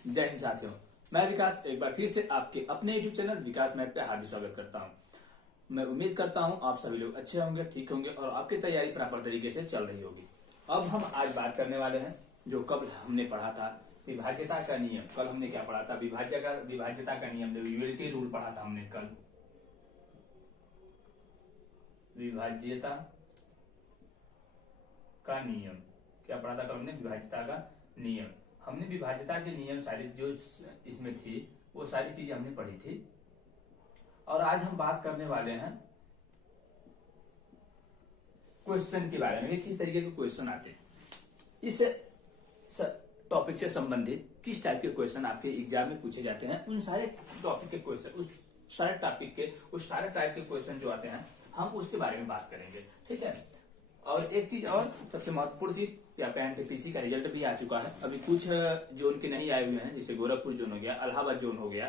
जय हिंद साथियों, मैं विकास एक बार फिर से आपके अपने YouTube चैनल विकास मैथ पे हार्दिक स्वागत करता हूं। मैं उम्मीद करता हूं आप सभी लोग अच्छे होंगे, ठीक होंगे और आपकी तैयारी प्रॉपर तरीके से चल रही होगी। अब हम आज बात करने वाले हैं जो कल हमने पढ़ा था विभाज्यता का नियम। कल हमने क्या पढ़ा था? विभाज्यता का नियम, डिविजिबिलिटी रूल पढ़ा था हमने कल। विभाज्यता का नियम क्या पढ़ा था कल हमने? विभाज्यता का नियम। हमने विभाज्यता के नियम सारी जो इसमें थी वो सारी चीजें हमने पढ़ी थी। और आज हम बात करने वाले हैं क्वेश्चन के बारे में, किस तरीके के क्वेश्चन आते हैं, इस टॉपिक से संबंधित किस टाइप के क्वेश्चन आपके एग्जाम में पूछे जाते हैं, उन सारे टॉपिक के क्वेश्चन, उस सारे टॉपिक के उस सारे टाइप के क्वेश्चन जो आते हैं हम उसके बारे में बात करेंगे। ठीक है। और एक चीज और सबसे महत्वपूर्ण चीज, आपका एनटीपीसी का रिजल्ट भी आ चुका है। अभी कुछ जोन के नहीं आए हुए हैं, जैसे गोरखपुर जोन हो गया, इलाहाबाद जोन हो गया,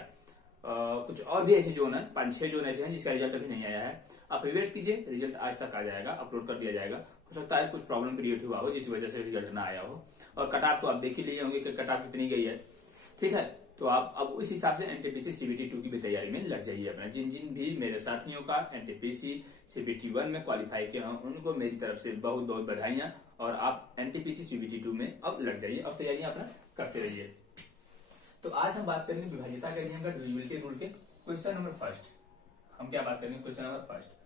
कुछ और भी ऐसे जोन है, 5-6 जोन ऐसे हैं जिसका रिजल्ट अभी नहीं आया है। आप वेट कीजिए, रिजल्ट आज तक आ जाएगा, अपलोड कर दिया जाएगा। हो सकता है कुछ प्रॉब्लम क्रिएट हुआ हो जिस वजह से रिजल्ट ना आया हो। और कट ऑफ तो आप देख ही लिए होंगे कि कट ऑफ कितनी गई है। ठीक है, तो आप अब उस हिसाब से एनटीपीसी सीबीटी 2 की भी तैयारी में लग जाइए अपना। जिन जिन भी मेरे साथियों का एनटीपीसी सीबीटी 1 में क्वालिफाई किया हो उनको मेरी तरफ से बहुत बहुत बधाइयां। और आप एनटीपीसी सीबीटी 2 में अब लग जाइए, अब तैयारी अपना करते रहिए। तो आज हम बात करेंगे विभाज्यता के नियम का डिविजिबिलिटी रूल के क्वेश्चन नंबर फर्स्ट। हम क्या बात करेंगे? Question number first.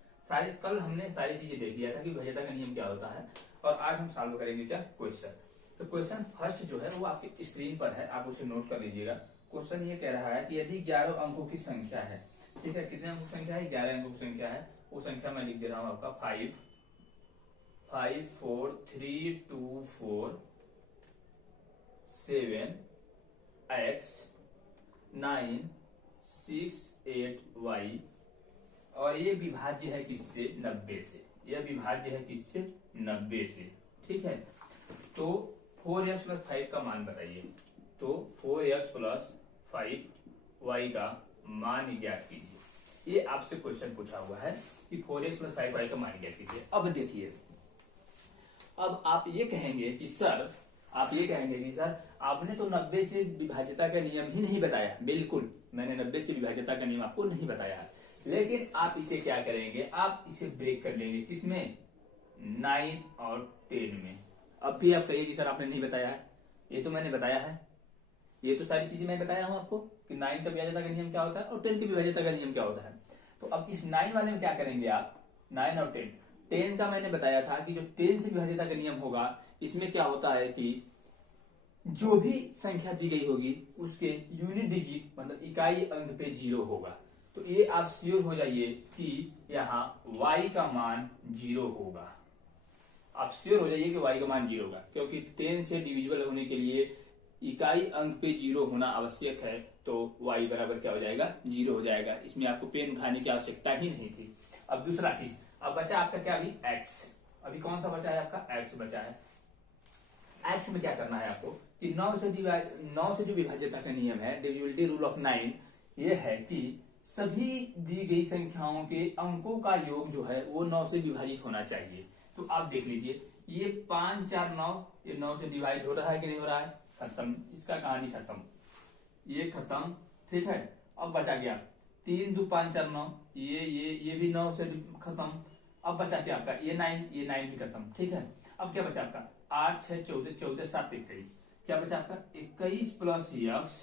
कल हमने सारी चीजें देख लिया था कि विभाज्यता का नियम क्या होता है, और आज हम सॉल्व करेंगे क्या क्वेश्चन। तो क्वेश्चन फर्स्ट जो है वो आपकी स्क्रीन पर है, आप उसे नोट कर लीजिएगा। क्वेश्चन ये कह रहा है कि यदि 11 अंकों की संख्या है, ठीक है, कितने अंकों की संख्या है? 11 अंकों की संख्या है। वो संख्या मैं लिख दे रहा हूं आपका 5, 4, 3, 2, 4, 7, x, 9, 6, 8, y, और ये विभाज्य है किससे? 90 से। यह विभाज्य है किससे? 90 से। ठीक है, तो 4x प्लस 5 का मान बताइए। तो 4x प्लस 5y का मान ज्ञात कीजिए। ये आपसे क्वेश्चन पूछा हुआ है कि 4x प्लस 5y का मान ज्ञात कीजिए। अब देखिए, अब आप ये कहेंगे कि सर आपने तो 90 से विभाज्यता का नियम ही नहीं बताया। बिल्कुल, मैंने 90 से विभाज्यता का नियम आपको नहीं बताया है, लेकिन आप इसे क्या करेंगे? आप इसे ब्रेक कर लेंगे। किसमें? 9 और 10 में। अब भी आप कहिए कि सर आपने नहीं बताया है। ये तो मैंने बताया है, ये तो सारी चीजें मैं बताया हूं आपको कि 9 का विभाज्यता का नियम क्या होता है और 10 की विभाज्यता का नियम क्या होता है। तो अब इस 9 वाले में क्या करेंगे आप? 9 और 10 का मैंने बताया था कि जो 10 से विभाज्यता का नियम होगा, इसमें क्या होता है कि जो भी संख्या दी गई होगी उसके यूनिट डिजिट मतलब इकाई अंक पे 0 होगा। तो ये आप श्योर हो जाइए कि यहाँ y का मान 0 होगा। आप श्योर हो जाइए कि y का मान 0 होगा, क्योंकि 10 से डिविजिबल होने के लिए इकाई अंक पे 0 होना आवश्यक है। तो y बराबर क्या हो जाएगा? 0 हो जाएगा। इसमें आपको पेन उठाने की आवश्यकता ही नहीं थी। अब दूसरा चीज, अब बचा आपका क्या? अभी x। अभी कौन सा बचा है? आपका x बचा है। x में क्या करना है आपको कि 9 से जो विभाज्यता का नियम है, डिविजिबिलिटी रूल ऑफ 9, ये है कि सभी दी गई संख्याओं के अंकों का योग जो है वो 9 से विभाजित होना चाहिए। तो आप देख लीजिए, ये 5, 4, 9, ये 9 से डिवाइड हो रहा है कि नहीं हो रहा है? खत्म, इसका कहानी खत्म, ये खत्म। ठीक है, अब बचा गया 3, 2, 5, 4, 9, ये भी 9 से खत्म। अब बचा क्या आपका? ये 9 भी खत्म। ठीक है, अब क्या बचा आपका? 8, 6, 14, 14, 7, 21। क्या बचा आपका? 21 प्लस x,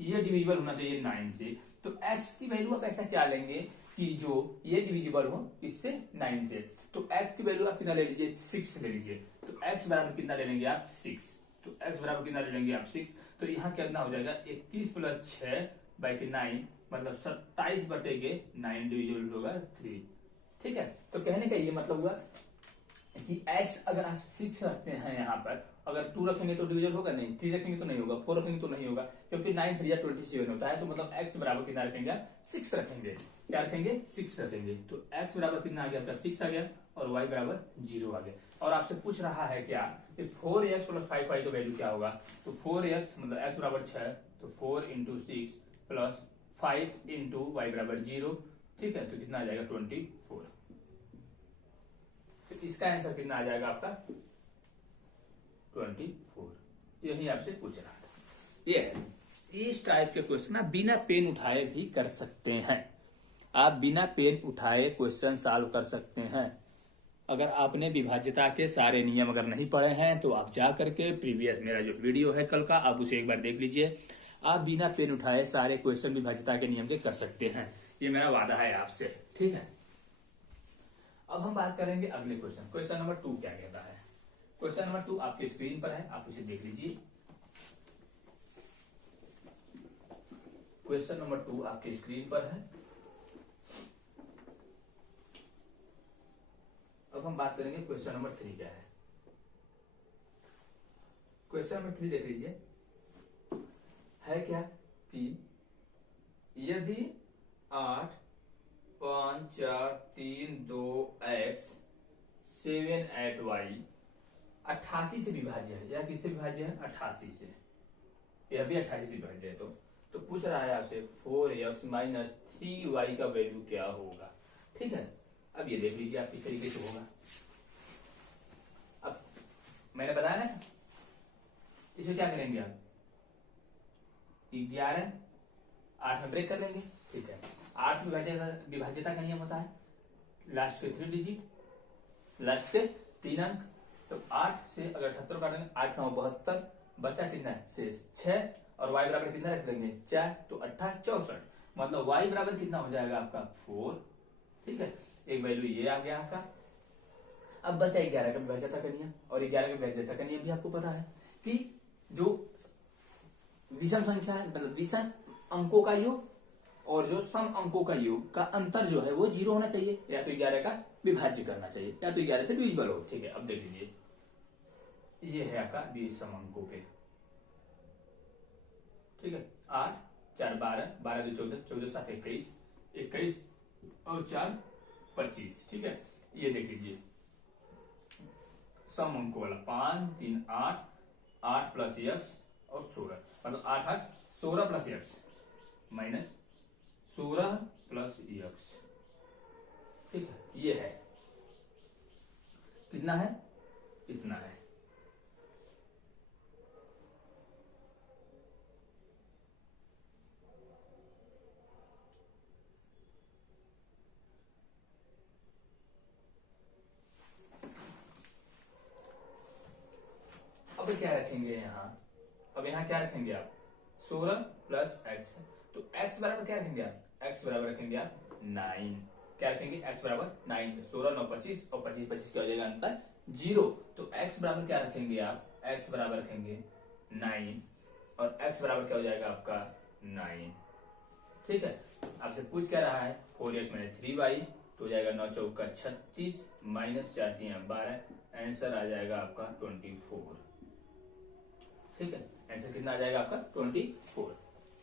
ये डिविजिबल होना चाहिए 9 से। तो x की वैल्यू आप ऐसा क्या लेंगे कि जो ये डिविजिबल हो इससे 9 से। तो x की वैल्यू आप कितना ले लीजिए? 6 ले लीजिए। तो x बराबर कितना ले लेंगे आप? 6। तो x बराबर कितना ले लेंगे आप? 6। तो यहाँ कितना हो जाएगा? 21 प्लस 6 बाई 9 मतलब 27 बटे के 9 डिविजिबल होगा 3। ठीक है, तो कहने का ये मतलब हुआ कि x अगर आप 6 रखते हैं यहाँ पर, अगर 2 रखेंगे तो डिविजन होगा नहीं, 3 रखेंगे तो नहीं होगा, 4 रखेंगे तो नहीं होगा, क्योंकि 9 3 27 होता है। तो मतलब x बराबर कितना रखेंगे? 6 रखेंगे। क्या रखेंगे? 6 रखेंगे। तो x बराबर कितना आ गया आपका? 6 आ गया, और y बराबर 0 आ गया। और आपसे पूछ रहा है क्या कि 4x प्लस 5y का वैल्यू क्या होगा? तो 4x मतलब x बराबर 6, तो 4 इंटू 6 प्लस 5 इंटू y बराबर 0। ठीक है, तो कितना आ जाएगा? 24। तो इसका आंसर कितना आ जाएगा आपका? 24। यही आपसे पूछ रहा था, ये है। इस टाइप के क्वेश्चन आप बिना पेन उठाए भी कर सकते हैं। आप बिना पेन उठाए क्वेश्चन सॉल्व कर सकते हैं। अगर आपने विभाज्यता के सारे नियम अगर नहीं पढ़े हैं तो आप जा करके प्रीवियस मेरा जो वीडियो है कल का, आप उसे एक बार देख लीजिए। आप बिना पेन उठाए सारे क्वेश्चन विभाज्यता के नियम के कर सकते हैं, ये मेरा वादा है आपसे, ठीक है। अब हम बात करेंगे अगले क्वेश्चन। क्वेश्चन नंबर 2 क्या कहता है। क्वेश्चन नंबर 2 आपके स्क्रीन पर है, आप उसे देख लीजिए। क्वेश्चन नंबर 2 आपके स्क्रीन पर है। अब हम बात करेंगे क्वेश्चन नंबर 3 क्या है। क्वेश्चन नंबर 3 देख लीजिए। है क्या कि यदि 8, 5, 4, 3, 2 x 7, 8 y 88 से विभाज्य है। यह किससे विभाज्य है? 88 से। यह भी 88 से विभाज्य है। तो पूछ रहा है आपसे 4x माइनस 3y का वैल्यू क्या होगा, ठीक है। अब ये देख लीजिए आप किस तरीके से होगा। अब मैंने बताया ना, इसे क्या करेंगे आप 11 8 में ब्रेक कर लेंगे, ठीक है। 8 विभाज्यता का नियम होता है लास्ट के 3 डिजिट, लास्ट के 3 अंक। तो 8 से अगर 78 काटेंगे 8 9 72, बचा कितना है शेष 6, और y बराबर कितना रख देंगे 4, तो 8 64, मतलब y बराबर कितना हो जाएगा आपका 4, ठीक है। एक वैल्यू ये आ गया आपका। अब बचा 11 का विभाज्यता का नियम, और 11 का विभाज्यता का नियम भी आपको पता है कि जो विषम संख्या है मतलब विषम अंकों का योग और जो सम अंकों का योग का अंतर जो है वो 0 होना चाहिए, या तो 11 का विभाज्य करना चाहिए, या तो 11 से डिविजिबल हो, ठीक है। अब देख लीजिए, ये है आपका विषम अंकों पे, ठीक है। 8 4 12, 12 2 14, 14 7 21, 21 और 4 25, ठीक है। ये देख लीजिए सम अंकों वाला 5 3 8, 8 प्लस एक्स और 16, मतलब 8 8 16 plus x minus 16 plus x, ठीक है। ये है कितना है, इतना है। अब क्या रखेंगे यहाँ, अब यहाँ क्या रखेंगे आप 16 प्लस एक्स, तो x बराबर क्या रखेंगे आप, x बराबर रखेंगे आप 9, क्या रखेंगे x बराबर 9, 16 9 25 और 25 25 क्या हो जाएगा अंतर 0, तो x बराबर क्या रखेंगे आप, x बराबर रखेंगे 9 और x बराबर क्या हो जाएगा आपका 9, ठीक है। आपसे पूछ क्या रहा है 4x माइनस 3y, तो हो जाएगा 9 चौका 36 माइनस 4 3 12, आंसर आ जाएगा आपका 24, ठीक है। आंसर कितना आ जाएगा आपका 24,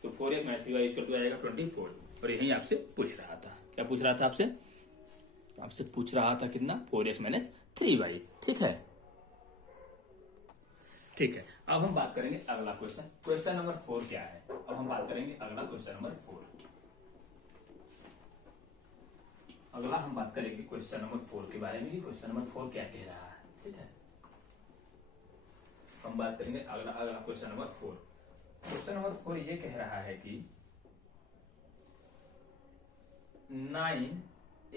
तो 4x minus 3y equal to आ जाएगा 24, और यही आपसे पूछ रहा था। क्या पूछ रहा था आपसे, आपसे पूछ रहा था कितना 4x माइनस 3y, ठीक है। ठीक है, अब हम बात करेंगे अगला क्वेश्चन। क्वेश्चन नंबर 4 क्या है। अब हम बात करेंगे अगला क्वेश्चन नंबर 4। अगला हम बात करेंगे क्वेश्चन नंबर 4 के बारे में कि क्वेश्चन नंबर 4 क्या कह रहा है, ठीक है। हम बात करेंगे अगला क्वेश्चन नंबर 4। क्वेश्चन नंबर 4 ये कह रहा है कि 9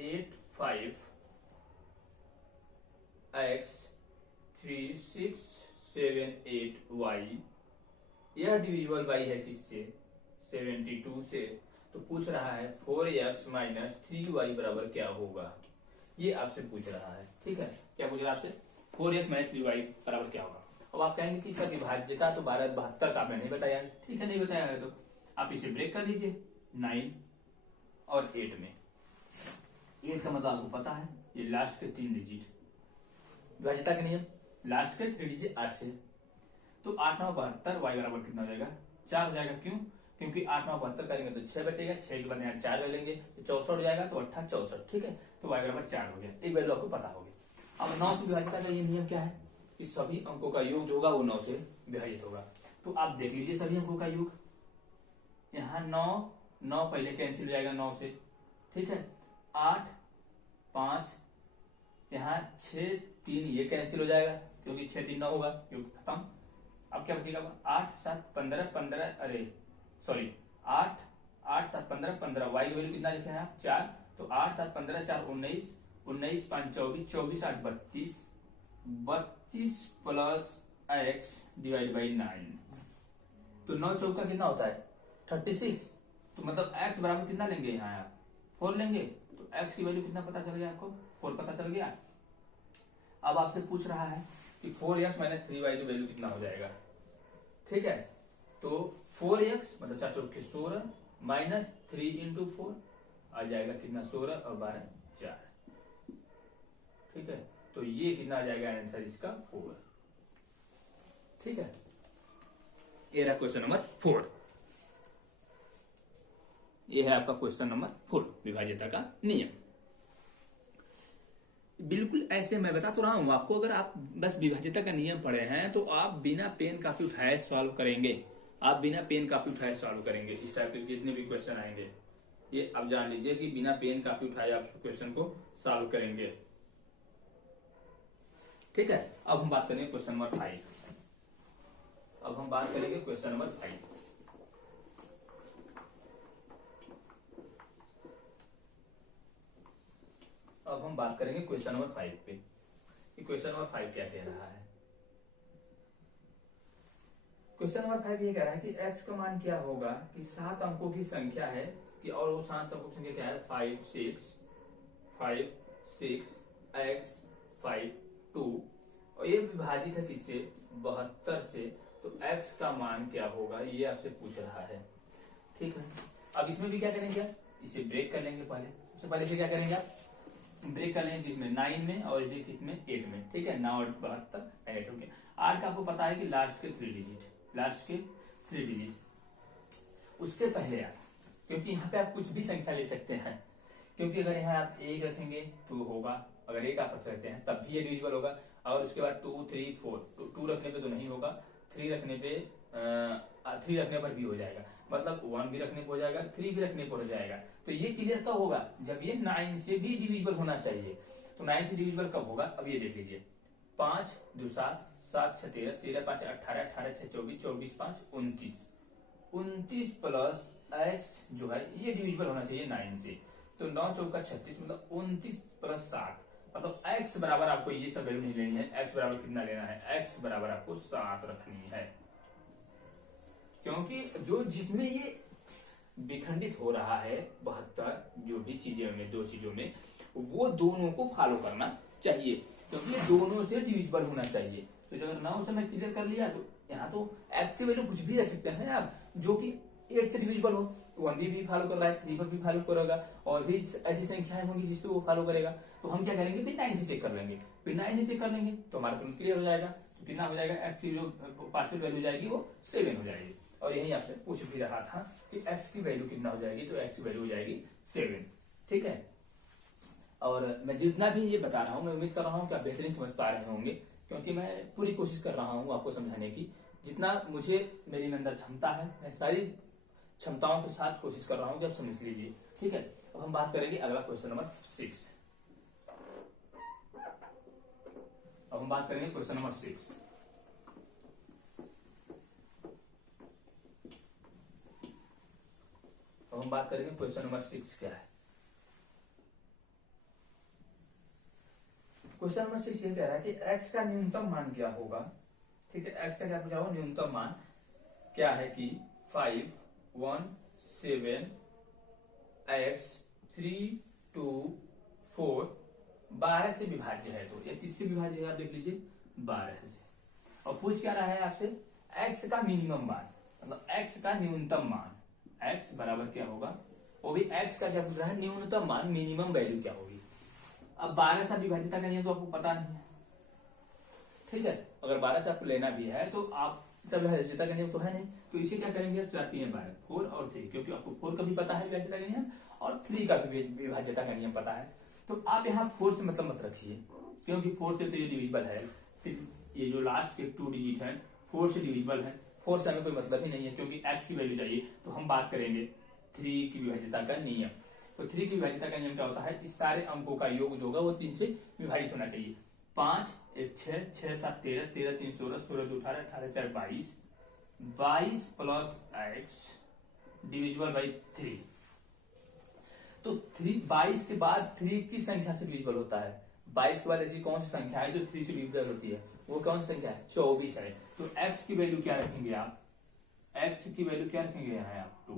8 5 x 3 6 7 8 y, यह डिविजिबल बाई है किससे 72 से। तो पूछ रहा है 4x माइनस 3y बराबर क्या होगा, ये आपसे पूछ रहा है, ठीक है। क्या पूछ रहा है आपसे 4x माइनस 3y बराबर क्या होगा। अब आप कहेंगे कि सर विभाज्यता तो 1272 का आपने नहीं बताया, ठीक है। नहीं बताया है तो आप इसे ब्रेक कर दीजिए 9 और 8 में। 8 का मतलब आपको पता है ये लास्ट के 3 डिजिट, विभाज्यता का नियम लास्ट के 3 डिजिट 8 से, तो 8 9 72, y बराबर कितना हो जाएगा 4 हो जाएगा। क्यों, क्योंकि 8 9 72 करेंगे तो 6 बचेगा, 6 के बाद यहाँ 4 ले लेंगे तो 64 हो जाएगा, तो 8 64, ठीक है। तो y बराबर 4 हो गया, एक वैल्यू आपको पता होगी। अब 9 से विभाज्यता का ये नियम क्या है कि सभी अंकों का योग जो होगा वो 9 से विभाजित होगा। तो आप देख लीजिए सभी अंकों का योग, यहाँ 9 पहले कैंसिल हो जाएगा 9 से, ठीक है। 8 5, यहाँ 6 3 ये कैंसिल हो जाएगा क्योंकि 6 3 9 होगा, योग खत्म। अब क्या बचेगा 8 7 15 15, अरे सॉरी 8 8 7 15 15 वाई की वैल्यू कितना लिखे हैं आप 4, तो 8 7 15 4 19 19 5 24 24 8 32 32 प्लस एक्स डिवाइड बाई 9, तो 9 चौका कितना होता है 36, तो मतलब x बराबर कितना लेंगे यहाँ आप 4 लेंगे, तो x की वैल्यू कितना पता चल गया आपको 4 पता चल गया। अब आपसे पूछ रहा है कि 4x माइनस 3y की वैल्यू कितना हो जाएगा, ठीक है, तो 4x मतलब 4 चौके 16 माइनस 3 इंटू 4 आ जाएगा कितना 16 और 12 4, ठीक है, तो ये कितना आ जाएगा आंसर इसका 4, ठीक है। ये रहा क्वेश्चन नंबर 4, ये है आपका क्वेश्चन नंबर 4 विभाज्यता का नियम। बिल्कुल ऐसे मैं बता तो रहा हूं आपको, अगर आप बस विभाज्यता का नियम पढ़े हैं तो आप बिना पेन कापी उठाए सॉल्व करेंगे, आप बिना पेन कापी उठाए सॉल्व करेंगे, इस टाइप के जितने भी क्वेश्चन आएंगे ये आप जान लीजिए कि बिना पेन कापी उठाए आप क्वेश्चन को सॉल्व करेंगे, ठीक है। अब हम बात करेंगे क्वेश्चन नंबर 5, अब हम बात करेंगे क्वेश्चन नंबर 5। अब हम बात करेंगे क्वेश्चन नंबर 5 पे, कि क्वेश्चन नंबर 5 क्या कह रहा है। क्वेश्चन नंबर 5 ये कह रहा है कि x का मान क्या होगा कि 7 अंकों की संख्या है कि, और वो 7 अंकों की संख्या क्या है 5 6 x 5 2, और ये विभाजित है किससे 72 से, तो x का मान क्या होगा ये आपसे पूछ रहा है, ठीक है। अब इसमें भी क्या करेंगे, इसे ब्रेक कर लेंगे, पहले सबसे पहले से क्या करेंगे आप ब्रेक कर लेंगे, इसमें 9 में और इसे कितने 8 में, ठीक है, 9 और 72 8 हो गया। आर का आपको पता है कि लास्ट के 3 डिजिट, उसके पहले आप, क्योंकि यहाँ पे आप कुछ भी संख्या ले सकते हैं, क्योंकि अगर यहाँ आप 1 रखेंगे तो होगा, अगर 1 आप रखते हैं तब भी ये डिविजिबल होगा, और उसके बाद 2 3 4, तो 2 रखने पे तो नहीं होगा, 3 रखने पे 3 रखने पर भी हो जाएगा, मतलब 1 भी रखने पर हो जाएगा, 3 भी रखने पर हो जाएगा। तो ये क्लियर कब होगा, जब ये 9 से भी डिविजिबल होना चाहिए। तो 9 से डिविजिबल कब होगा, अब ये देख लीजिए, 5 2 7 7 6 13 13 5 18 18 6 24 24 5 29 29 प्लस x जो है ये डिविजिबल होना चाहिए 9 से, तो 9 चौका 36 मतलब 29 प्लस 7, मतलब x बराबर आपको ये सब वैल्यू नहीं लेनी है, x बराबर कितना लेना है, x बराबर आपको 7 रखनी है, क्योंकि जो जिसमें ये विखंडित हो रहा है 72 जो भी चीजें में, दो चीजों में, वो दोनों को फॉलो करना चाहिए, क्योंकि ये दोनों से डिविजिबल होना चाहिए। तो अगर 9 से मैं क्लियर कर लिया, तो यहाँ तो x की वैल्यू कुछ भी रख सकते हैं आप, जो कि 8 से डिविजिबल हो, 1 भी फॉलो कर रहा है, 3 पर भी फॉलो करेगा, और भी ऐसी संख्याएं होंगी जिसपे वो फॉलो करेगा। तो हम क्या करेंगे, फिर 9 से चेक कर लेंगे, फिर 9 से चेक कर लेंगे तो हमारा तुरंत क्लियर हो जाएगा, तो कितना हो जाएगा, x की जो पार्शियल वैल्यू जाएगी वो 7 हो जाएगी। और यही आपसे पूछ भी रहा था कि x की वैल्यू कितना हो जाएगी, तो x की वैल्यू हो जाएगी 7, ठीक है। और मैं जितना भी ये बता रहा हूँ, मैं उम्मीद कर रहा हूँ कि आप बेहतरीन समझ पा रहे होंगे, क्योंकि मैं पूरी कोशिश कर रहा हूँ आपको समझाने की, जितना मुझे मेरी अंदर क्षमता है, मैं सारी क्षमताओं के साथ कोशिश कर रहा हूँ कि आप समझ लीजिए, ठीक है। अब हम बात करेंगे अगला क्वेश्चन नंबर 6, अब हम बात करेंगे क्वेश्चन नंबर 6। अब हम बात करेंगे क्वेश्चन नंबर 6 क्या है। क्वेश्चन नंबर 6 ये कह रहा है कि x का न्यूनतम मान क्या होगा, ठीक है, x का क्या पूछा हुआ, न्यूनतम मान क्या है कि 5 1 7 x 3 2 4 12 से विभाज्य है, तो ये किससे विभाज्य है आप देख लीजिए 12 से। और पूछ क्या रहा है आपसे, x का मिनिमम मान, मतलब x का न्यूनतम मान, x बराबर क्या होगा, वो भी x का क्या पूछ रहा है, न्यूनतम मान, मिनिमम वैल्यू क्या होगी। अब 12 से विभाज्यता का नियम तो आपको पता नहीं है, ठीक है, अगर 12 से आपको लेना भी है तो आप विभाज्यता का नियम तो है नहीं, तो इसे क्या करेंगे, चाहती है 12 4 और 3, क्योंकि आपको 4 का भी पता है विभाज्यता का नियम और 3 का भी विभाज्यता का नियम पता है, तो आप यहाँ 4 से मतलब मत रखिए, क्योंकि 4 से तो ये डिविजिबल है, ये जो लास्ट के 2 डिजिट है 4 से डिविजिबल है, 4 से हमें कोई मतलब ही नहीं है, क्योंकि x की वैल्यू चाहिए। तो हम बात करेंगे 3 की विभाज्यता का नियम, तो 3 की विभाज्यता का नियम क्या होता है, इस सारे अंकों का योग जो होगा वो 3 से विभाजित होना चाहिए। 5 1 6 6 7 13 13 3 16 16 2 18 18 4 22 22 प्लस x डिविजिबल बाई 3। तो 22 के बाद 3 किस संख्या से डिविजिबल होता है? 22 के बाद ऐसी कौन सी संख्या है जो 3 से डिविजिबल होती है? वो कौन सी संख्या है? 24 है। तो x की वैल्यू क्या रखेंगे आप? x की वैल्यू क्या रखेंगे यहाँ आप? 2।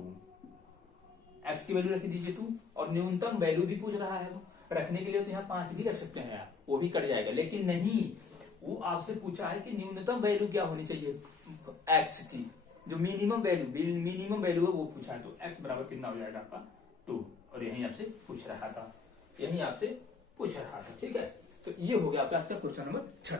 x की वैल्यू रख दीजिए 2, और न्यूनतम वैल्यू भी पूछ रहा है वो। रखने के लिए तो यहाँ 5 भी रख सकते हैं आप, वो भी कट जाएगा, लेकिन नहीं, वो आपसे पूछा है कि न्यूनतम वैल्यू क्या होनी चाहिए x की, जो मिनिमम वैल्यू है वो पूछा है। तो x बराबर कितना हो जाएगा आपका? 2। और यही आपसे पूछ रहा था, ठीक है। तो ये हो गया आपका आज का क्वेश्चन नंबर 6।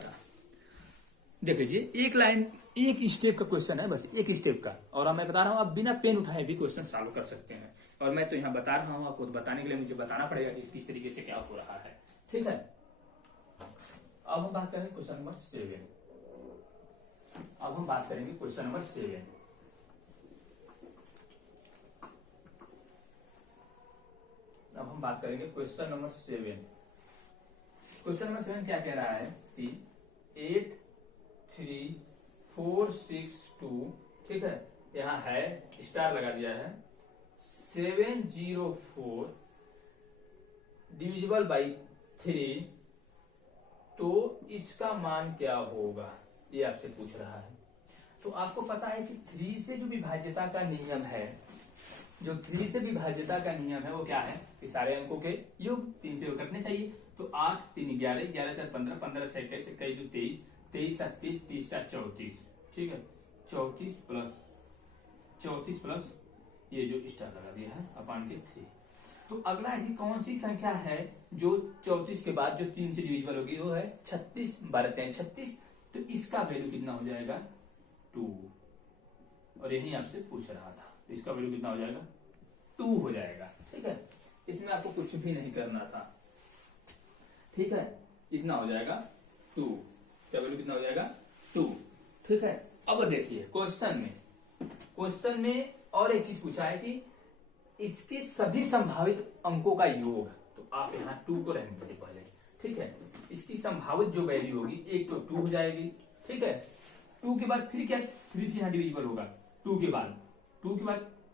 देख लीजिए, एक लाइन एक स्टेप का क्वेश्चन है, बस एक स्टेप का, और मैं बता रहा हूँ आप बिना पेन उठाए भी क्वेश्चन सॉल्व कर सकते हैं। और मैं तो यहाँ बता रहा हूँ आपको, बताने के लिए मुझे बताना पड़ेगा कि किस तरीके से क्या हो रहा है, ठीक है। अब हम बात करेंगे क्वेश्चन नंबर 7। अब हम बात करेंगे क्वेश्चन नंबर 7। अब हम बात करेंगे क्वेश्चन नंबर 7। क्वेश्चन नंबर 7 क्या कह रहा है कि 8 3 4 6 2, ठीक है, यहाँ है स्टार लगा दिया है, 704 डिविजिबल बाई 3, तो इसका मान क्या होगा, ये आपसे पूछ रहा है। तो आपको पता है कि 3 से जो विभाज्यता का नियम है, जो 3 से विभाज्यता का नियम है वो क्या है कि सारे अंकों के योग 3 से कटने चाहिए। तो 8 3 11, 11 4 15, 15 6 21, 21 2 23, 23 7 30, 30 7 34, ठीक है, 34 प्लस ये जो स्टार लगा दिया है अपान के 3। तो अगला ऐसी कौन सी संख्या है जो 34 के बाद जो 3 से डिविजिबल होगी, वो है 36, 12 3 36। तो इसका वैल्यू कितना हो जाएगा? 2। और यही आपसे पूछ रहा था, तो इसका वैल्यू कितना हो जाएगा? 2 हो जाएगा, ठीक है। इसमें आपको कुछ भी नहीं करना था, ठीक है, इतना हो जाएगा 2। क्या वैल्यू कितना हो जाएगा? 2, ठीक है। अब देखिए क्वेश्चन में और एक चीज पूछा है कि इसके सभी संभावित अंकों का योग। तो आप यहाँ 2 को रहने दीजिए पहले, ठीक है। इसकी संभावित जो वैल्यू होगी, एक तो 2 हो जाएगी, ठीक है। 2 के बाद फिर क्या? 3 से यहाँ डिविजिबल होगा। 2 के बाद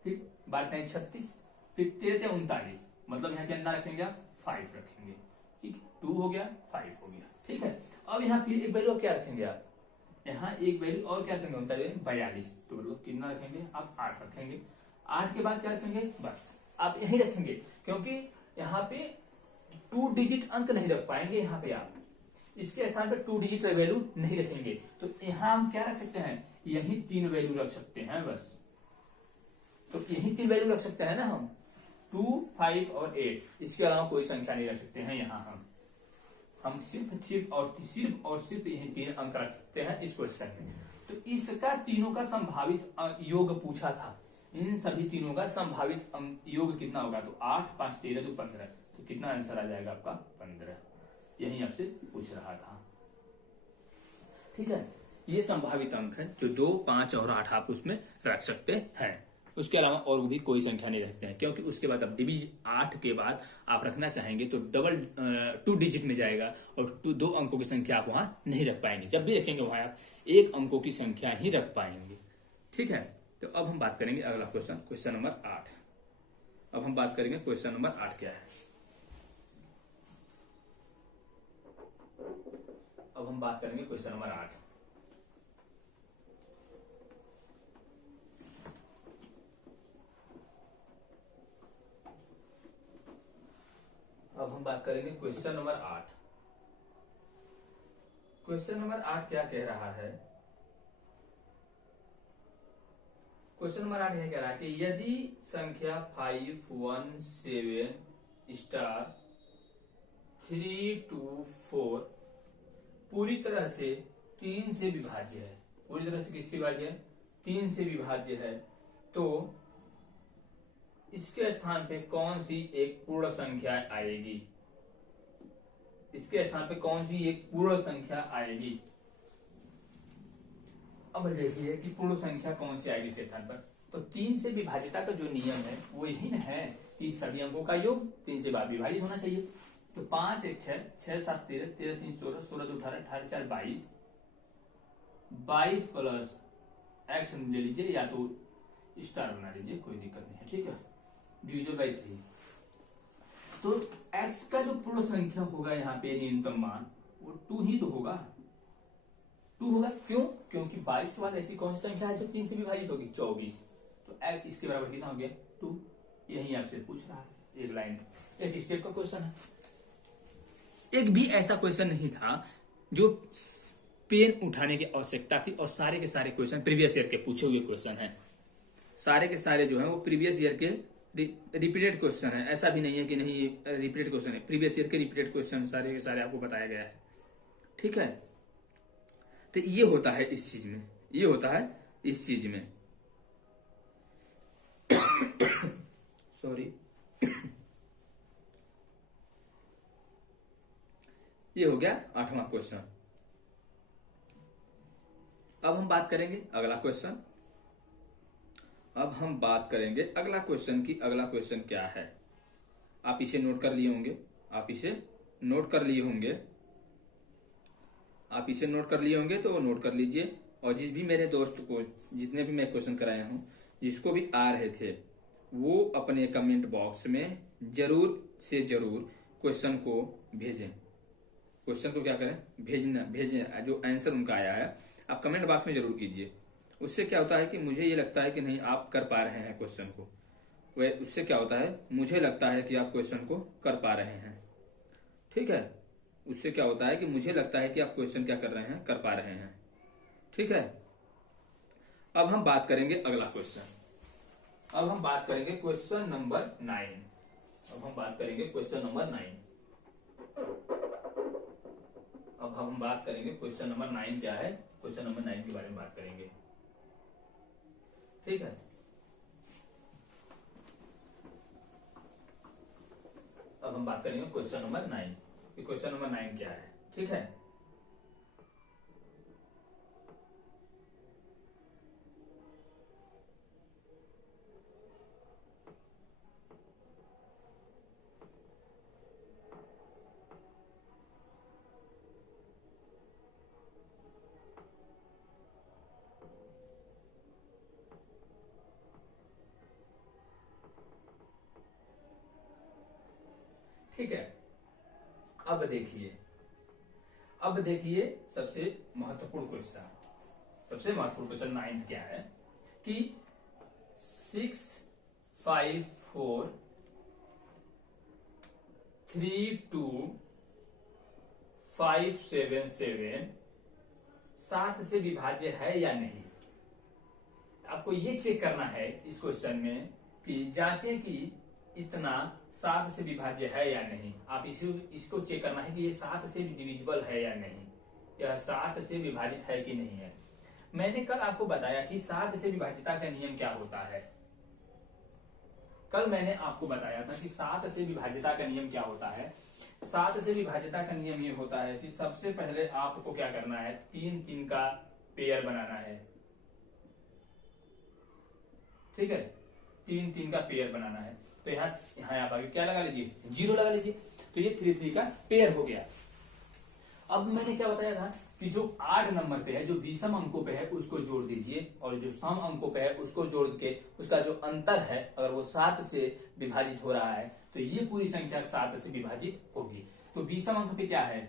फिर 12 36, फिर 13 39, मतलब यहाँ के अंदर रखेंगे आप 5 रखेंगे, ठीक। 2 हो गया, 5 हो गया, ठीक है। अब यहाँ फिर एक वैल्यू क्या रखेंगे आप? यहाँ एक वैल्यू और क्या रखेंगे? 42, तो मतलब कितना रखेंगे आप? 8 रखेंगे। 8 के बाद क्या रखेंगे? बस आप यही रखेंगे, क्योंकि यहाँ पे 2 डिजिट अंक नहीं रख पाएंगे। यहाँ पे आप इसके स्थान पे 2 डिजिट वैल्यू नहीं रखेंगे, तो यहाँ हम क्या रख सकते हैं? यही 3 वैल्यू रख सकते हैं, बस। तो यही 3 वैल्यू रख सकते हैं ना हम, 2 5 और 8। इसके अलावा कोई संख्या नहीं रख सकते हैं यहाँ हम सिर्फ और सिर्फ यही 3 अंक रखते हैं इस क्वेश्चन में। तो इसका तीनों का संभावित योग पूछा था, इन सभी तीनों का संभावित योग कितना होगा? तो 8 5 13 तो 15, तो कितना आंसर आ जाएगा आपका? 15। यही आपसे पूछ रहा था, ठीक है। ये संभावित अंक है जो 2 5 और 8 आप उसमें रख सकते हैं। उसके अलावा और भी कोई संख्या नहीं रखते हैं, क्योंकि उसके बाद अब 8 के बाद आप रखना चाहेंगे तो डबल 2 डिजिट में जाएगा, और 2 अंकों की संख्या आप वहां नहीं रख पाएंगे। जब भी रखेंगे वहां आप 1 अंकों की संख्या ही रख पाएंगे, ठीक है। तो अब हम बात करेंगे अगला क्वेश्चन नंबर 8। अब हम बात करेंगे क्वेश्चन नंबर 8 क्या है। अब हम बात करेंगे क्वेश्चन नंबर 8। अब हम बात करेंगे क्वेश्चन नंबर 8। क्वेश्चन नंबर 8 क्या कह रहा है? क्वेश्चन नंबर 8 यह कह रहा है कि यदि संख्या 517 स्टार 324 पूरी तरह से 3 से विभाज्य है, पूरी तरह से किससे विभाज्य है? 3 से विभाज्य है, तो इसके स्थान पे कौन सी एक पूर्ण संख्या आएगी? इसके स्थान पे कौन सी एक पूर्ण संख्या आएगी? अब देखिए कि पूर्ण संख्या कौन सी आएगी इसके स्थान पर। तो 3 से विभाजिता का जो नियम है वो यही न है कि सभी अंकों का योग 3 से विभाजित होना चाहिए। तो 5 1 6, 6 7 13, 13 3 16, 16 2 18, 18 4 22, 22 प्लस एक्स ले लीजिए, या तो स्टार बना लीजिए, कोई दिक्कत नहीं है, ठीक है। डिविजल बाई 3, तो x का जो पूर्ण संख्या होगा यहाँ पे न्यूनतम मान वो 2 ही तो होगा, 2 होगा। क्यों? क्योंकि 22 के बाद ऐसी कौन सी संख्या है जो 3 से विभाजित होगी? 24। तो x इसके बराबर कितना हो गया? 2। यही आपसे पूछ रहा है, एक लाइन, एक स्टेप का क्वेश्चन है। एक भी ऐसा क्वेश्चन नहीं था जो पेन उठाने की आवश्यकता थी, और सारे के सारे क्वेश्चन प्रीवियस ईयर के पूछे हुए क्वेश्चन हैं। सारे के सारे जो है वो प्रीवियस ईयर के रिपीटेड क्वेश्चन है। ऐसा भी नहीं है कि नहीं रिपीटेड क्वेश्चन है, प्रीवियस ईयर के रिपीटेड क्वेश्चन सारे के सारे आपको बताया गया है, ठीक है। तो ये होता है इस चीज में, ये होता है इस चीज में सॉरी ये हो गया 8वां क्वेश्चन। अब हम बात करेंगे अगला क्वेश्चन। अब हम बात करेंगे अगला क्वेश्चन की। अगला क्वेश्चन क्या है? आप इसे नोट कर लिए होंगे, आप इसे नोट कर लिए होंगे, आप इसे नोट कर लिए होंगे तो नोट कर लीजिए। और जिस भी मेरे दोस्त को, जितने भी मैं क्वेश्चन कराया हूं, जिसको भी आ रहे थे, वो अपने कमेंट बॉक्स में जरूर से जरूर क्वेश्चन को भेजें। क्वेश्चन को क्या करें? भेजें। जो आंसर उनका आया है आप कमेंट बॉक्स में जरूर कीजिए। उससे क्या होता है कि मुझे ये लगता है कि नहीं आप कर पा रहे हैं क्वेश्चन को। वह उससे क्या होता है, मुझे लगता है कि आप क्वेश्चन को कर पा रहे हैं, ठीक है। उससे क्या होता है कि मुझे लगता है कि आप क्वेश्चन क्या कर रहे हैं, कर पा रहे हैं, ठीक है। अब हम बात करेंगे अगला क्वेश्चन। अब हम बात करेंगे क्वेश्चन नंबर 9। अब हम बात करेंगे क्वेश्चन नंबर 9। अब हम बात करेंगे क्वेश्चन नंबर 9 क्या है, क्वेश्चन नंबर 9 के बारे में बात करेंगे, ठीक है। अब हम बात करेंगे क्वेश्चन नंबर 9 कि क्वेश्चन नंबर 9 क्या है, ठीक है। ठीक है, अब देखिए, अब देखिए सबसे महत्वपूर्ण क्वेश्चन, सबसे महत्वपूर्ण क्वेश्चन 9 क्या है कि 6, 5, 4, 3, 2, 5, 7, 7 7 से विभाज्य है या नहीं। आपको ये चेक करना है इस क्वेश्चन में कि जांचें कि इतना 7 से विभाज्य है या नहीं। आप इसको चेक करना है कि ये 7 से डिविजिबल है या नहीं, यह 7 से विभाजित है कि नहीं है। मैंने कल आपको बताया कि 7 से विभाज्यता का नियम क्या होता है। कल मैंने आपको बताया था कि 7 से विभाज्यता का नियम क्या होता है। 7 से विभाज्यता का नियम ये होता है कि सबसे पहले आपको क्या करना है, 3 3 का पेयर बनाना है, ठीक है। 3 3 का पेयर बनाना है। तो यहाँ आप आगे क्या लगा लीजिए, 0 लगा लीजिए। तो ये 3 3 का पेयर हो गया। अब मैंने क्या बताया था कि जो 8 नंबर पे है, जो विषम अंकों पे है, उसको जोड़ दीजिए, और जो सम अंकों पे है उसको जोड़ के उसका जो अंतर है अगर वो 7 से विभाजित हो रहा है तो ये पूरी संख्या 7 से विभाजित होगी। तो विषम अंक पे क्या है,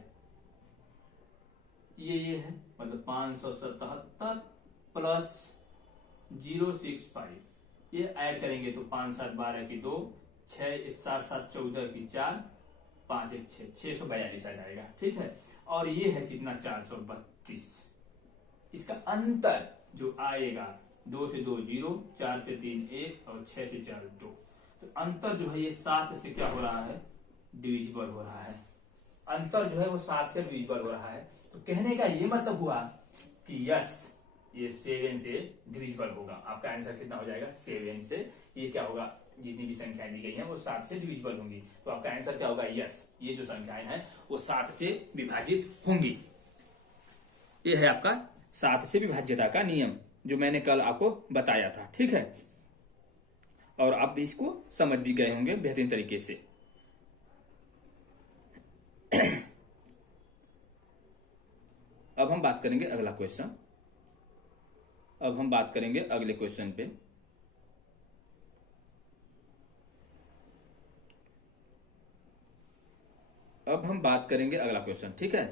ये है, मतलब 577 प्लस 065, ये ऐड करेंगे तो 5 7 12 की 2, 6 1 7 7 14 की 4, 5 1 6 642 आ जाएगा, ठीक है। और ये है कितना, 432। इसका अंतर जो आएगा, 2 से 2 0, 4 से 3 1 और 6 से 4 2। तो अंतर जो है ये 7 से क्या हो रहा है, डिविजिबल हो रहा है। अंतर जो है वो 7 से डिविजिबल हो रहा है। तो कहने का ये मतलब हुआ कि यस, ये 7 से डिविजिबल होगा। आपका आंसर कितना हो जाएगा, 7 से। ये क्या होगा, जितनी भी संख्याएं दी गई हैं वो 7 से डिविजिबल होंगी। तो आपका आंसर क्या होगा, यस, ये जो संख्याएं हैं वो 7 से विभाजित होंगी। ये है आपका 7 से विभाज्यता का नियम जो मैंने कल आपको बताया था, ठीक है। और आप भी इसको समझ भी गए होंगे बेहतरीन तरीके से। अब हम बात करेंगे अगला क्वेश्चन। अब हम बात करेंगे अगले क्वेश्चन पे। अब हम बात करेंगे अगला क्वेश्चन, ठीक है।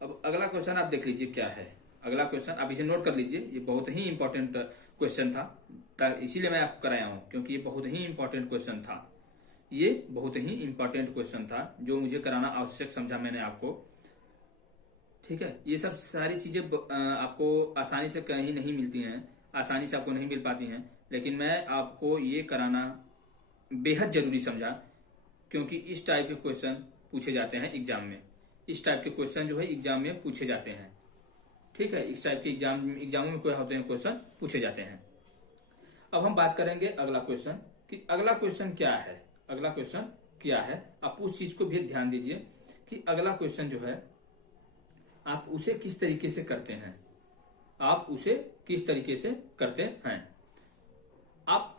अब अगला क्वेश्चन आप देख लीजिए क्या है। अगला क्वेश्चन आप इसे नोट कर लीजिए, ये बहुत ही इंपॉर्टेंट क्वेश्चन था, इसीलिए मैं आपको कराया हूं, क्योंकि ये बहुत ही इंपॉर्टेंट क्वेश्चन था। ये बहुत ही इंपॉर्टेंट क्वेश्चन था जो मुझे कराना आवश्यक समझा मैंने आपको, ठीक है। ये सब सारी चीजें आपको आसानी से कहीं नहीं मिलती हैं, आसानी से आपको नहीं मिल पाती हैं, लेकिन मैं आपको ये कराना बेहद जरूरी समझा, क्योंकि इस टाइप के क्वेश्चन पूछे जाते हैं एग्जाम में। इस टाइप के क्वेश्चन जो है एग्जाम में पूछे जाते हैं, ठीक है। इस टाइप के एग्जामों में क्या होते हैं, क्वेश्चन पूछे जाते हैं। अब हम बात करेंगे अगला क्वेश्चन कि अगला क्वेश्चन क्या है। अगला क्वेश्चन क्या है, आप उस चीज को भी ध्यान दीजिए कि अगला क्वेश्चन जो है आप उसे किस तरीके से करते हैं, आप उसे किस तरीके से करते हैं। आप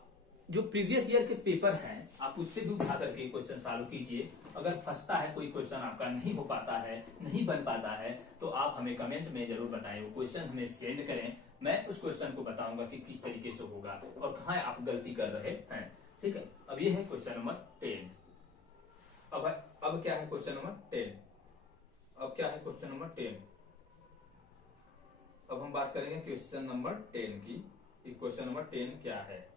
जो प्रीवियस ईयर के पेपर हैं आप उससे भी उठा करके क्वेश्चन सॉल्व कीजिए। अगर फंसता है कोई क्वेश्चन आपका नहीं हो पाता है, नहीं बन पाता है, तो आप हमें कमेंट में जरूर बताएं, वो क्वेश्चन हमें सेंड करें। मैं उस क्वेश्चन को बताऊंगा कि किस तरीके से होगा और कहाँ आप गलती कर रहे हैं, ठीक है। अब ये है क्वेश्चन नंबर 10। अब क्या है क्वेश्चन नंबर 10। अब क्या है क्वेश्चन नंबर 10। अब हम बात करेंगे क्वेश्चन नंबर 10 की। क्वेश्चन नंबर 10 क्या है।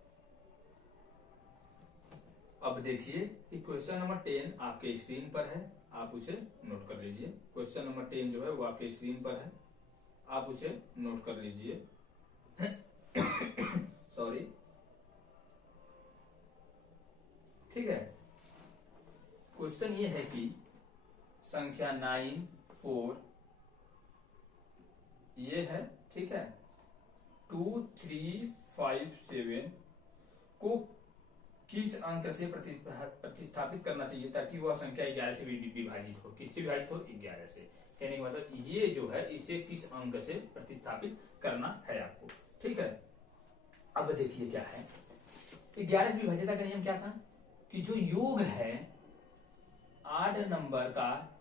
अब देखिए कि क्वेश्चन नंबर 10 आपके स्क्रीन पर है, आप उसे नोट कर लीजिए। क्वेश्चन नंबर 10 जो है वो आपके स्क्रीन पर है, आप उसे नोट कर लीजिए। सॉरी, ठीक है। क्वेश्चन ये है कि संख्या 9, 4 ये है, ठीक है। 2, 3, 5, 7 को किस अंक से प्रतिस्थापित करना चाहिए ताकि वह संख्या 11 से विभाजित हो। किससे विभाजित हो, 11 से। कहने का मतलब ये जो है इसे किस अंक से प्रतिस्थापित करना है आपको, ठीक है। अब देखिए क्या है, 11 से विभाज्यता का नियम क्या था कि जो योग है 8 नंबर का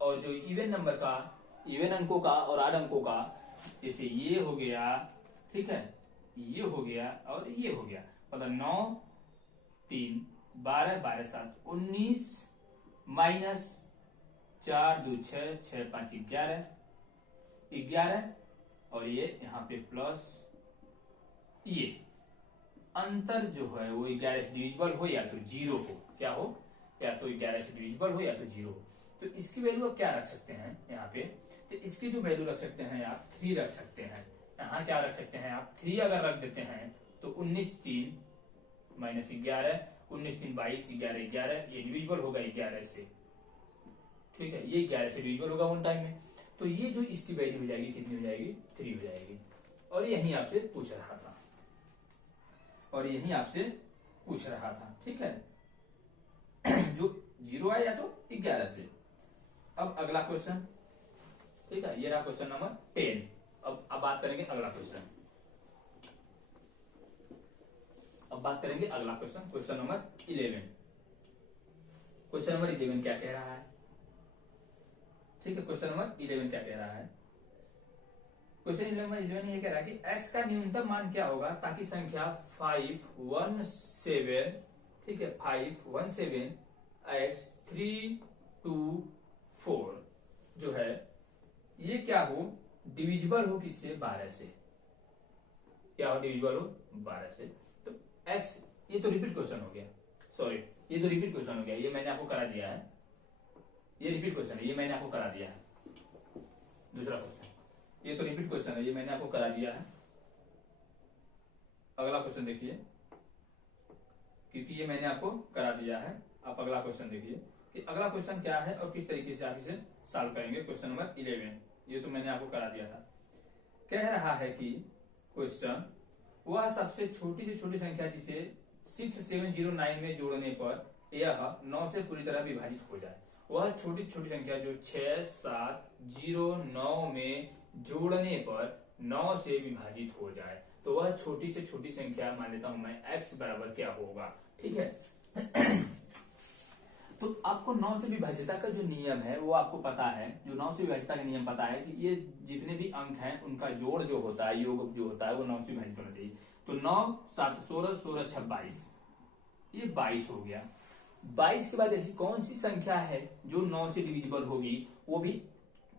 और जो इवन नंबर का, इवन अंकों का और 8 अंकों का, जैसे ये हो गया, ठीक है, ये हो गया और ये हो गया, मतलब 9, 3, 12, 12, 7, 19 माइनस 4, 2, 6, 6, 5, 11, 11 और ये यहाँ पे प्लस ये अंतर जो है वो 11 से डिविजिबल हो या तो 0 हो, क्या हो, या तो 11 से डिविजिबल हो या तो 0 हो। तो इसकी वैल्यू आप क्या रख सकते हैं यहाँ पे, तो इसकी जो वैल्यू रख सकते हैं आप 3 रख सकते हैं। यहाँ क्या रख सकते हैं आप 3 अगर रख देते हैं तो 19, 3 माइनस 11, 19, 3, 22, 11, 11 ये डिविजिबल होगा 11 से, ठीक है। ये 11 से डिविजिबल होगा वन टाइम में, तो ये जो इसकी वैल्यू हो जाएगी कितनी हो जाएगी, 3 हो जाएगी। और यही आपसे पूछ रहा था, और यही आपसे पूछ रहा था, ठीक है। जो 0 आया तो 11 से। अब अगला क्वेश्चन, ठीक है, ये रहा क्वेश्चन नंबर 10। अब बात करेंगे अगला क्वेश्चन। अब बात करेंगे अगला question, question number 11। Question number 11 क्या कह रहा है, ठीक है। क्वेश्चन नंबर 11 क्या कह रहा है, क्वेश्चन नंबर 11 ये कह रहा है कि x का न्यूनतम मान क्या होगा ताकि संख्या 517, ठीक है, 517 x 3, 2, 4 जो है ये क्या हो, डिविजिबल हो किससे, 12 से। क्या हो, डिविजिबल हो 12 से। तो x, ये तो रिपीट क्वेश्चन हो गया, सॉरी ये तो रिपीट क्वेश्चन हो गया, ये मैंने आपको करा दिया है, ये रिपीट क्वेश्चन है, ये मैंने आपको करा दिया है। दूसरा क्वेश्चन, ये तो रिपीट क्वेश्चन है, ये मैंने आपको करा दिया है। अगला क्वेश्चन देखिए, क्योंकि ये मैंने आपको करा दिया है। आप अगला क्वेश्चन देखिए कि अगला क्वेश्चन क्या है और किस तरीके से आप इसे सॉल्व करेंगे। क्वेश्चन नंबर 11 ये तो मैंने आपको करा दिया था। कह रहा है कि क्वेश्चन, वह सबसे छोटी से छोटी संख्या जिसे 6709 में जोड़ने पर यह 9 से पूरी तरह विभाजित हो जाए। वह छोटी छोटी संख्या जो 6709 में जोड़ने पर 9 से विभाजित हो जाए, तो वह छोटी से छोटी संख्या मान लेता हूं मैं x बराबर क्या होगा, ठीक है। तो आपको 9 से विभाज्यता का जो नियम है वो आपको पता है, जो 9 से विभाज्यता का नियम पता है कि ये जितने भी अंक हैं उनका जोड़ जो होता है, योग जो होता है वो 9 से विभाजित होना चाहिए। तो 9, 7, 16, 16, 6, 22, ये 22 हो गया, 22 के बाद ऐसी कौन सी संख्या है जो 9 से डिविजिबल होगी, वो भी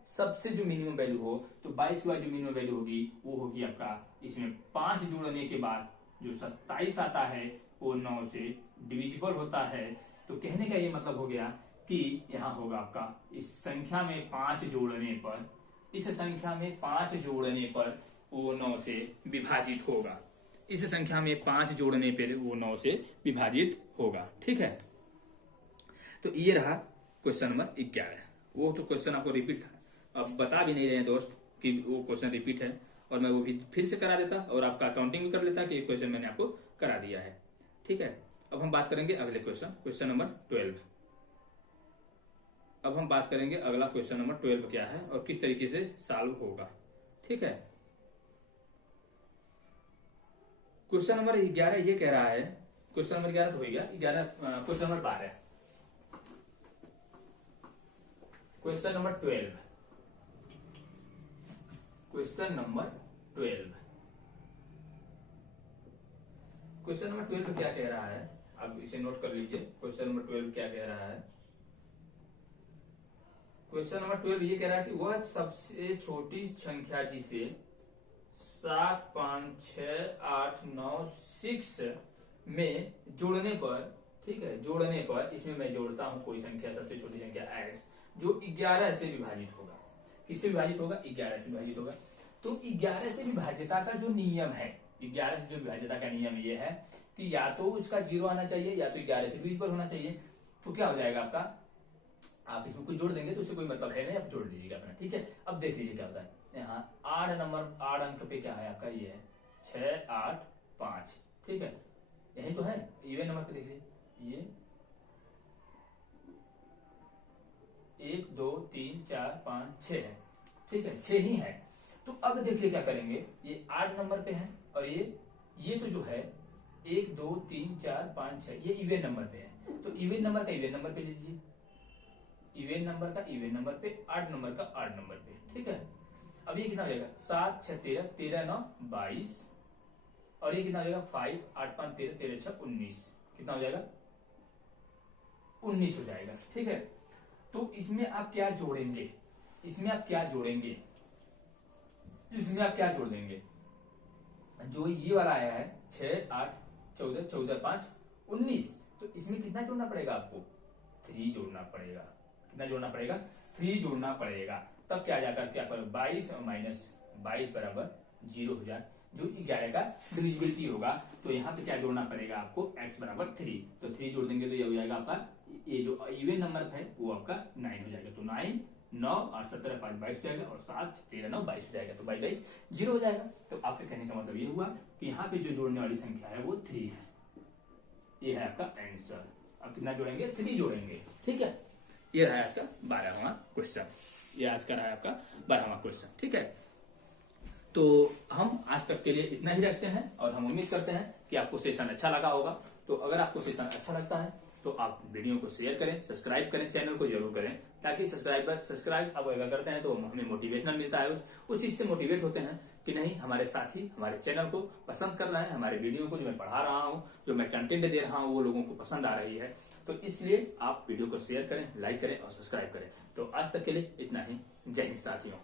सबसे जो मिनिमम वैल्यू हो। तो 22 के बाद जो मिनिमम वैल्यू होगी वो होगी आपका, इसमें 5 जोड़ने के बाद जो 27 आता है वो 9 से डिविजिबल होता है। तो कहने का ये मतलब हो गया कि यहाँ होगा आपका इस संख्या में 5 जोड़ने पर, इस संख्या में 5 जोड़ने पर वो 9 से विभाजित होगा। इस संख्या में 5 जोड़ने पर वो 9 से विभाजित होगा। ठीक है, तो ये रहा क्वेश्चन नंबर 11। वो तो क्वेश्चन आपको रिपीट था, अब बता भी नहीं रहे हैं दोस्त कि वो क्वेश्चन रिपीट है, और मैं वो भी फिर से करा देता और आपका अकाउंटिंग भी कर लेता कि ये क्वेश्चन मैंने आपको करा दिया है। ठीक है, अब हम बात करेंगे अगले क्वेश्चन नंबर 12। अब हम बात करेंगे अगला क्वेश्चन नंबर 12 क्या है और किस तरीके से सॉल्व होगा। ठीक है, क्वेश्चन नंबर 11 ये कह रहा है, क्वेश्चन नंबर 11 तो हो गया, 11 question number 12, question number 12, question number 12, question number 12 क्या कह रहा है, अब इसे नोट कर लीजिए। क्वेश्चन नंबर 12 क्या कह रहा है, क्वेश्चन नंबर 12 ये कह रहा है कि वह सबसे छोटी संख्या जिसे 7, 5, 6, 8, 9, 6 में जोड़ने पर, ठीक है, जोड़ने पर, इसमें मैं जोड़ता हूं कोई संख्या, सबसे छोटी संख्या x, जो 11 से विभाजित होगा। किससे विभाजित होगा? 11 से विभाजित होगा। तो 11 से विभाज्यता का जो नियम है, 11 से जो विभाज्यता का नियम ये है कि या तो उसका 0 आना चाहिए या तो 11 से डिविजिबल होना चाहिए। तो क्या हो जाएगा आपका, आप इसमें कुछ जोड़ देंगे तो उससे कोई मतलब है नहीं, आप जोड़ दीजिएगा अपना। ठीक है, अब देख लीजिए क्या होता है। यहाँ 8 अंक पे क्या है आपका, ये है 6, 8, 5। ठीक है, यही तो है, इवन नंबर पे देख लीजिए, ये 1, 2, 3, 4, 5, 6 है। ठीक है, 6 ही है। तो अब देखिए क्या करेंगे, ये 8 नंबर पे है और ये तो जो है 1, 2, 3, 4, 5, 6 ये इवन नंबर पे है। तो इवन नंबर का इवन नंबर पे लीजिए, इवन नंबर का इवन नंबर पे, 8 नंबर का 8 नंबर पे। ठीक है, अब ये कितना हो जाएगा, 7, 6, 13, 13, 9, 22, और ये कितना हो जाएगा 5, 8, 5, 13, 13, 6, 19, कितना हो जाएगा 19 हो जाएगा। ठीक है, तो इसमें आप क्या जोड़ेंगे, इसमें आप क्या जोड़ेंगे, इसमें आप क्या जोड़ देंगे, जो ये वाला आया है 6, 8, 14, 14, 5, 19, तो इसमें कितना जोड़ना पड़ेगा आपको, 3 जोड़ना पड़ेगा। कितना जोड़ना पड़ेगा, 3 जोड़ना पड़ेगा। तब क्या जाकर क्या पर 22 और -22 बराबर 0 हो जाए, जो 11 का डिविजिबिलिटी होगा। तो यहाँ पे क्या जोड़ना पड़ेगा आपको, x बराबर 3। तो 3 जोड़ देंगे तो ये हो जाएगा आपका, ये जो इवन नंबर है वो आपका 9 हो जाएगा। तो 9, 9 और 17, 5, 22 हो जाएगा, और 7, 13, 9, 22 हो जाएगा। तो 22 0 हो जाएगा। तो आपके कहने का मतलब ये हुआ कि यहाँ पे जो जोड़ने वाली संख्या है वो 3 है। ये है आपका आंसर। अब कितना जोड़ेंगे, 3 जोड़ेंगे। ठीक है, ये रहा आज का 12वां क्वेश्चन, ये आज का रहा आपका 12वां क्वेश्चन। ठीक है, तो हम आज तक के लिए इतना ही रखते हैं और हम उम्मीद करते हैं कि आपको सेशन अच्छा लगा होगा। तो अगर आपको सेशन अच्छा लगता है तो आप वीडियो को शेयर करें, सब्सक्राइब करें, चैनल को जरूर करें, ताकि सब्सक्राइब आप अगर करते हैं तो हमें मोटिवेशनल मिलता है, उस चीज से मोटिवेट होते हैं कि नहीं, हमारे साथी हमारे चैनल को पसंद कर रहे हैं, हमारे वीडियो को जो मैं पढ़ा रहा हूँ, जो मैं कंटेंट दे रहा हूँ वो लोगों को पसंद आ रही है। तो इसलिए आप वीडियो को शेयर करें, लाइक करें और सब्सक्राइब करें। तो आज तक के लिए इतना ही। जय हिंद साथियों।